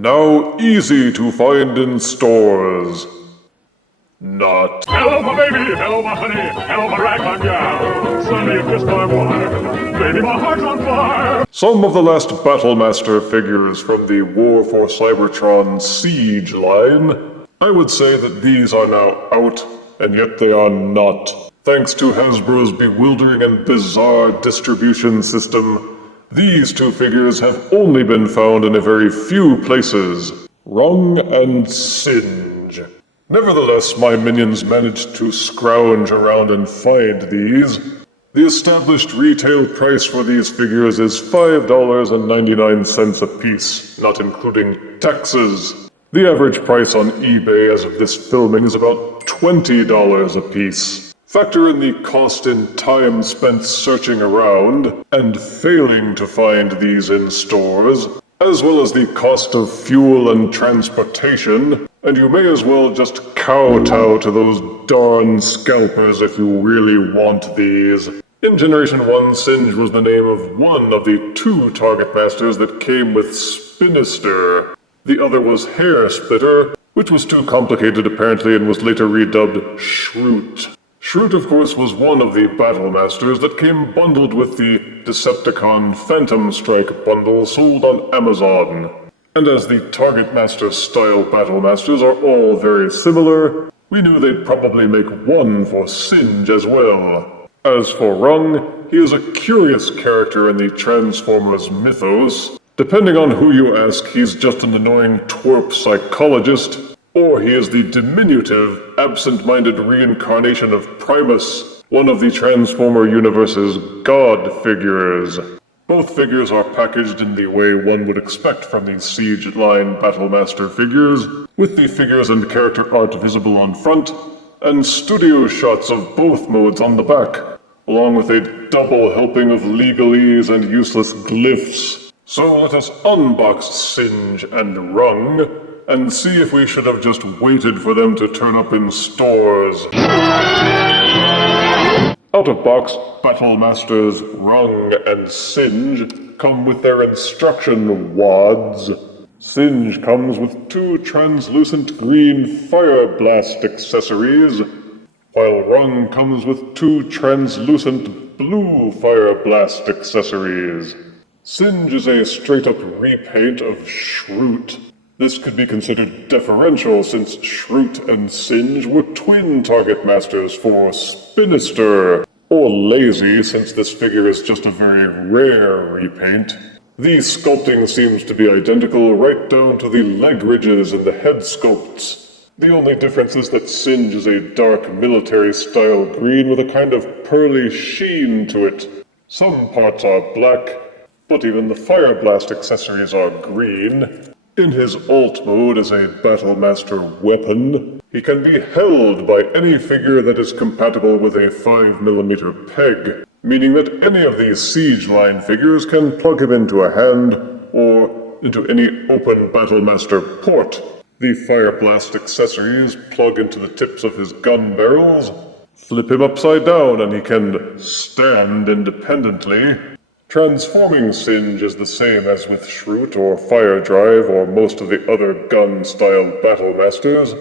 Now easy to find in stores. Not. Hello, my baby. Hello, my honey. Hello, my ragtime gal. Suddenly you kissed my wife. Baby, my heart's on fire. Some of the last Battlemaster figures from the War for Cybertron Siege line. I would say that these are now out, and yet they are not. Thanks to Hasbro's bewildering and bizarre distribution system, these two figures have only been found in a very few places. Rung and Singe. Nevertheless, my minions managed to scrounge around and find these. The established retail price for these figures is $5.99 a piece, not including taxes. The average price on eBay as of this filming is about $20 a piece. Factor in the cost and time spent searching around and failing to find these in stores, as well as the cost of fuel and transportation, and you may as well just kowtow to those darn scalpers if you really want these. In Generation 1, Singe was the name of one of the two Targetmasters that came with Spinister. The other was Hair Splitter, which was too complicated apparently and was later redubbed Shroot. Shroot, of course, was one of the Battlemasters that came bundled with the Decepticon Phantom Strike bundle sold on Amazon. And as the Targetmaster-style Battlemasters are all very similar, we knew they'd probably make one for Singe as well. As for Rung, he is a curious character in the Transformers mythos. Depending on who you ask, he's just an annoying twerp psychologist, or he is the diminutive, absent-minded reincarnation of Primus, one of the Transformer universe's god figures. Both figures are packaged in the way one would expect from the Siege line Battlemaster figures, with the figures and character art visible on front, and studio shots of both modes on the back, along with a double helping of legalese and useless glyphs. So let us unbox Singe and Rung, and see if we should have just waited for them to turn up in stores. Out of box, Battlemasters Rung and Singe come with their instruction wads. Singe comes with two translucent green Fire Blast accessories, while Rung comes with two translucent blue Fire Blast accessories. Singe is a straight-up repaint of Shroot. This could be considered deferential since Shroot and Singe were twin Targetmasters for Spinister, or lazy since this figure is just a very rare repaint. The sculpting seems to be identical right down to the leg ridges and the head sculpts. The only difference is that Singe is a dark military-style green with a kind of pearly sheen to it. Some parts are black, but even the Fire Blast accessories are green. In his alt mode as a Battlemaster weapon, he can be held by any figure that is compatible with a 5mm peg, meaning that any of these Siege line figures can plug him into a hand, or into any open Battlemaster port. The Fire Blast accessories plug into the tips of his gun barrels, flip him upside down and he can stand independently. Transforming Singe is the same as with Shroot or Fire Drive or most of the other gun-style Battlemasters.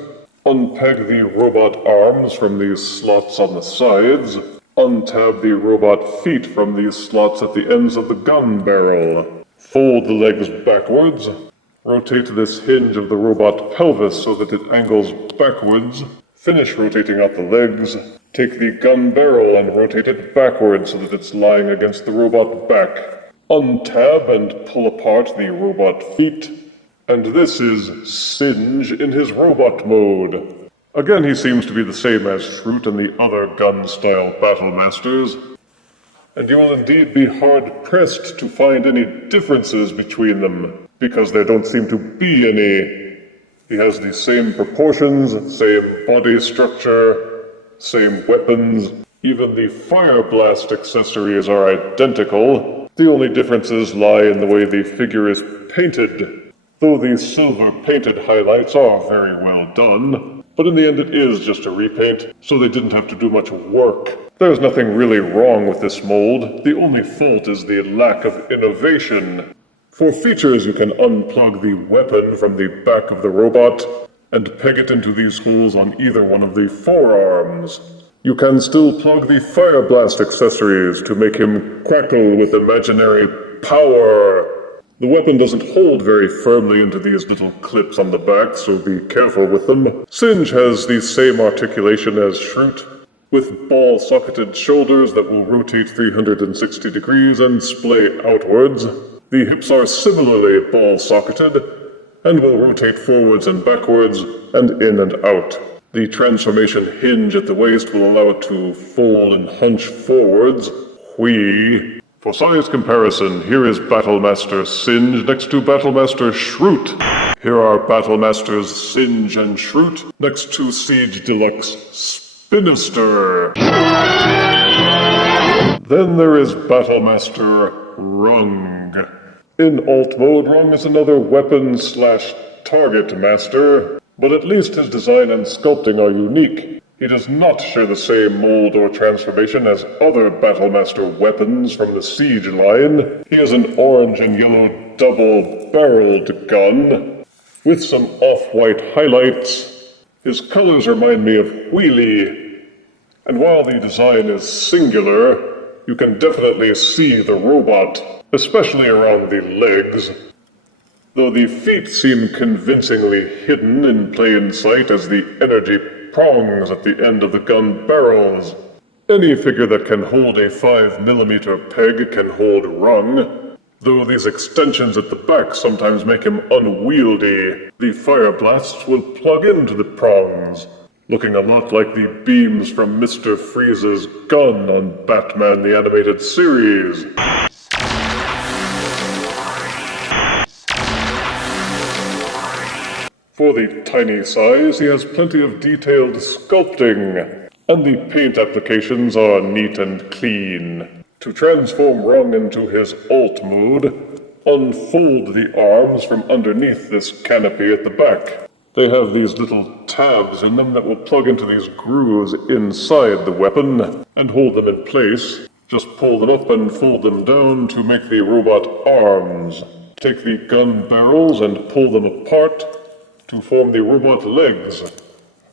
Unpeg the robot arms from these slots on the sides. Untab the robot feet from these slots at the ends of the gun barrel. Fold the legs backwards. Rotate this hinge of the robot pelvis so that it angles backwards. Finish rotating out the legs. Take the gun barrel and rotate it backwards so that it's lying against the robot back. Untab and pull apart the robot feet. And this is Singe in his robot mode. Again, he seems to be the same as Shroot and the other gun-style Battlemasters. And you will indeed be hard-pressed to find any differences between them, because there don't seem to be any. He has the same proportions, same body structure, same weapons. Even the Fire Blast accessories are identical. The only differences lie in the way the figure is painted, though the silver painted highlights are very well done. But in the end it is just a repaint, so they didn't have to do much work. There's nothing really wrong with this mold. The only fault is the lack of innovation. For features, you can unplug the weapon from the back of the robot and peg it into these holes on either one of the forearms. You can still plug the fire blast accessories to make him crackle with imaginary power. The weapon doesn't hold very firmly into these little clips on the back, so be careful with them. Singe has the same articulation as Shroot, with ball-socketed shoulders that will rotate 360 degrees and splay outwards. The hips are similarly ball-socketed and will rotate forwards and backwards and in and out. The transformation hinge at the waist will allow it to fold and hunch forwards. Whee! For size comparison, here is Battlemaster Singe next to Battlemaster Shroot. Here are Battlemasters Singe and Shroot next to Siege Deluxe Spinister. Then there is Battlemaster Rung. In alt mode, Rung is another weapon/target master, but at least his design and sculpting are unique. He does not share the same mold or transformation as other Battlemaster weapons from the Siege line. He has an orange and yellow double-barreled gun with some off-white highlights. His colors remind me of Wheelie, and while the design is singular, you can definitely see the robot, especially around the legs, though the feet seem convincingly hidden in plain sight as the energy prongs at the end of the gun barrels. Any figure that can hold a 5mm peg can hold Rung, though these extensions at the back sometimes make him unwieldy. The fire blasts will plug into the prongs, looking a lot like the beams from Mr. Freeze's gun on Batman the Animated Series. For the tiny size, he has plenty of detailed sculpting, and the paint applications are neat and clean. To transform Rung into his alt mode, unfold the arms from underneath this canopy at the back. They have these little tabs in them that will plug into these grooves inside the weapon and hold them in place. Just pull them up and fold them down to make the robot arms. Take the gun barrels and pull them apart to form the robot legs.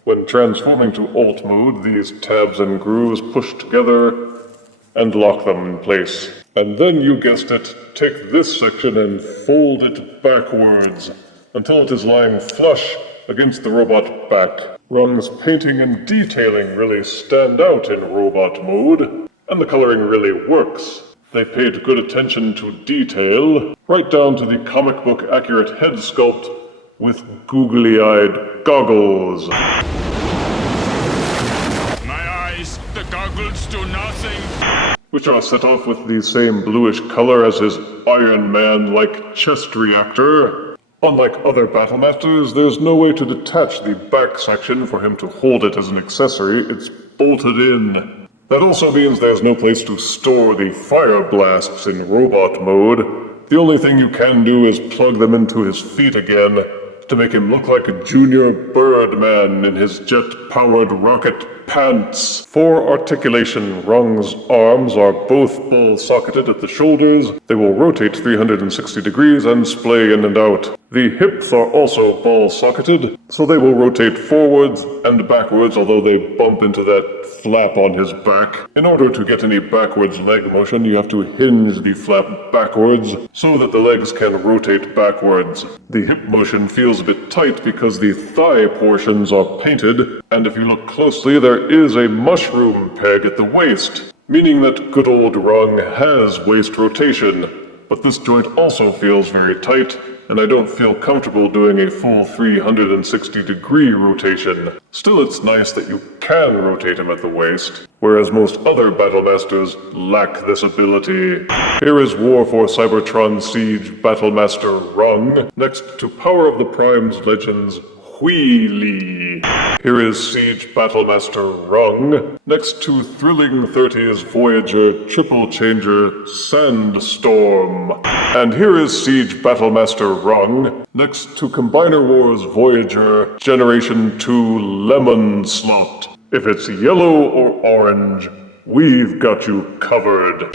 When transforming to alt mode, these tabs and grooves push together and lock them in place. And then, you guessed it, take this section and fold it backwards until it is lying flush against the robot back. Rung's painting and detailing really stand out in robot mode, and the coloring really works. They paid good attention to detail, right down to the comic book accurate head sculpt with googly-eyed goggles. My eyes, the goggles do nothing. Which are set off with the same bluish color as his Iron Man-like chest reactor. Unlike other Battlemasters, there's no way to detach the back section for him to hold it as an accessory. It's bolted in. That also means there's no place to store the fire blasts in robot mode. The only thing you can do is plug them into his feet again, to make him look like a junior Birdman in his jet-powered rocket pants. For articulation, Rung's arms are both ball-socketed at the shoulders. They will rotate 360 degrees and splay in and out. The hips are also ball-socketed, so they will rotate forwards and backwards, although they bump into that flap on his back. In order to get any backwards leg motion, you have to hinge the flap backwards so that the legs can rotate backwards. The hip motion feels a bit tight because the thigh portions are painted, and if you look closely, there is a mushroom peg at the waist, meaning that good old Rung has waist rotation. But this joint also feels very tight, and I don't feel comfortable doing a full 360-degree rotation. Still, it's nice that you can rotate him at the waist, whereas most other Battlemasters lack this ability. Here is War for Cybertron Siege Battlemaster Rung, next to Power of the Primes Legends Wheelie. Here is Siege Battlemaster Rung, next to Thrilling 30's Voyager Triple Changer Sandstorm. And here is Siege Battlemaster Rung, next to Combiner Wars Voyager Generation 2 Lemon Slot. If it's yellow or orange, we've got you covered.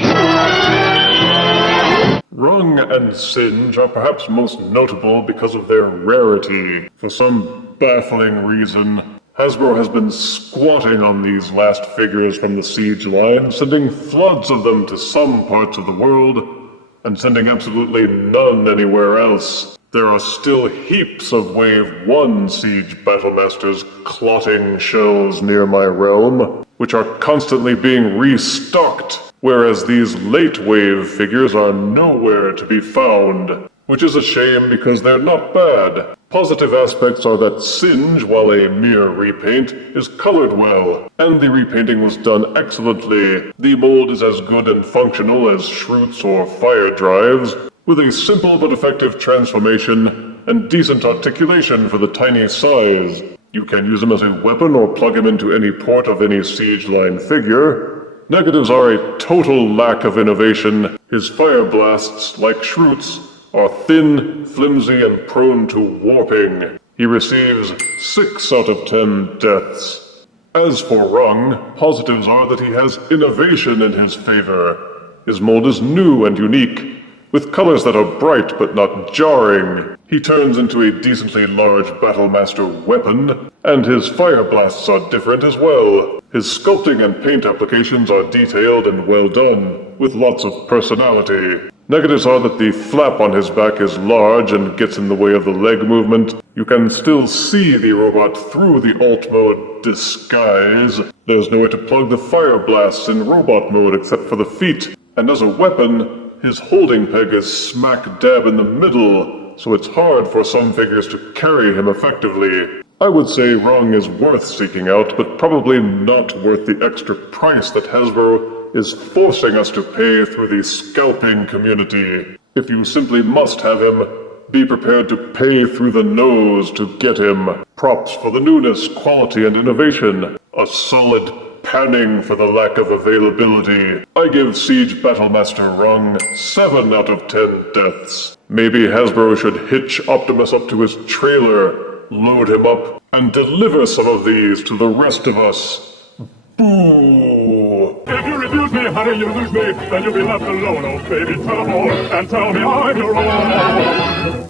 Rung and Singe are perhaps most notable because of their rarity. For some baffling reason, Hasbro has been squatting on these last figures from the Siege line, sending floods of them to some parts of the world, and sending absolutely none anywhere else. There are still heaps of Wave 1 Siege Battlemasters clotting shelves near my realm, which are constantly being restocked, whereas these late wave figures are nowhere to be found, which is a shame because they're not bad. Positive aspects are that Singe, while a mere repaint, is colored well, and the repainting was done excellently. The mold is as good and functional as Shroots or Fire Drives, with a simple but effective transformation and decent articulation for the tiny size. You can use him as a weapon or plug him into any port of any Siege line figure. Negatives are a total lack of innovation. His fire blasts, like Shroots, are thin, flimsy, and prone to warping. He receives 6 out of 10 deaths. As for Rung, positives are that he has innovation in his favor. His mold is new and unique, with colors that are bright but not jarring. He turns into a decently large Battlemaster weapon, and his fire blasts are different as well. His sculpting and paint applications are detailed and well done, with lots of personality. Negatives are that the flap on his back is large and gets in the way of the leg movement. You can still see the robot through the alt mode disguise. There's nowhere to plug the fire blasts in robot mode except for the feet. And as a weapon, his holding peg is smack dab in the middle, so it's hard for some figures to carry him effectively. I would say Rung is worth seeking out, but probably not worth the extra price that Hasbro is forcing us to pay through the scalping community. If you simply must have him, be prepared to pay through the nose to get him. Props for the newness, quality, and innovation. A solid panning for the lack of availability. I give Siege Battlemaster Rung 7 out of 10 deaths. Maybe Hasbro should hitch Optimus up to his trailer, load him up, and deliver some of these to the rest of us. Boo! If you refuse me, honey, you lose me, then you'll be left alone. Oh, baby, tell them all, and tell me I'm your own.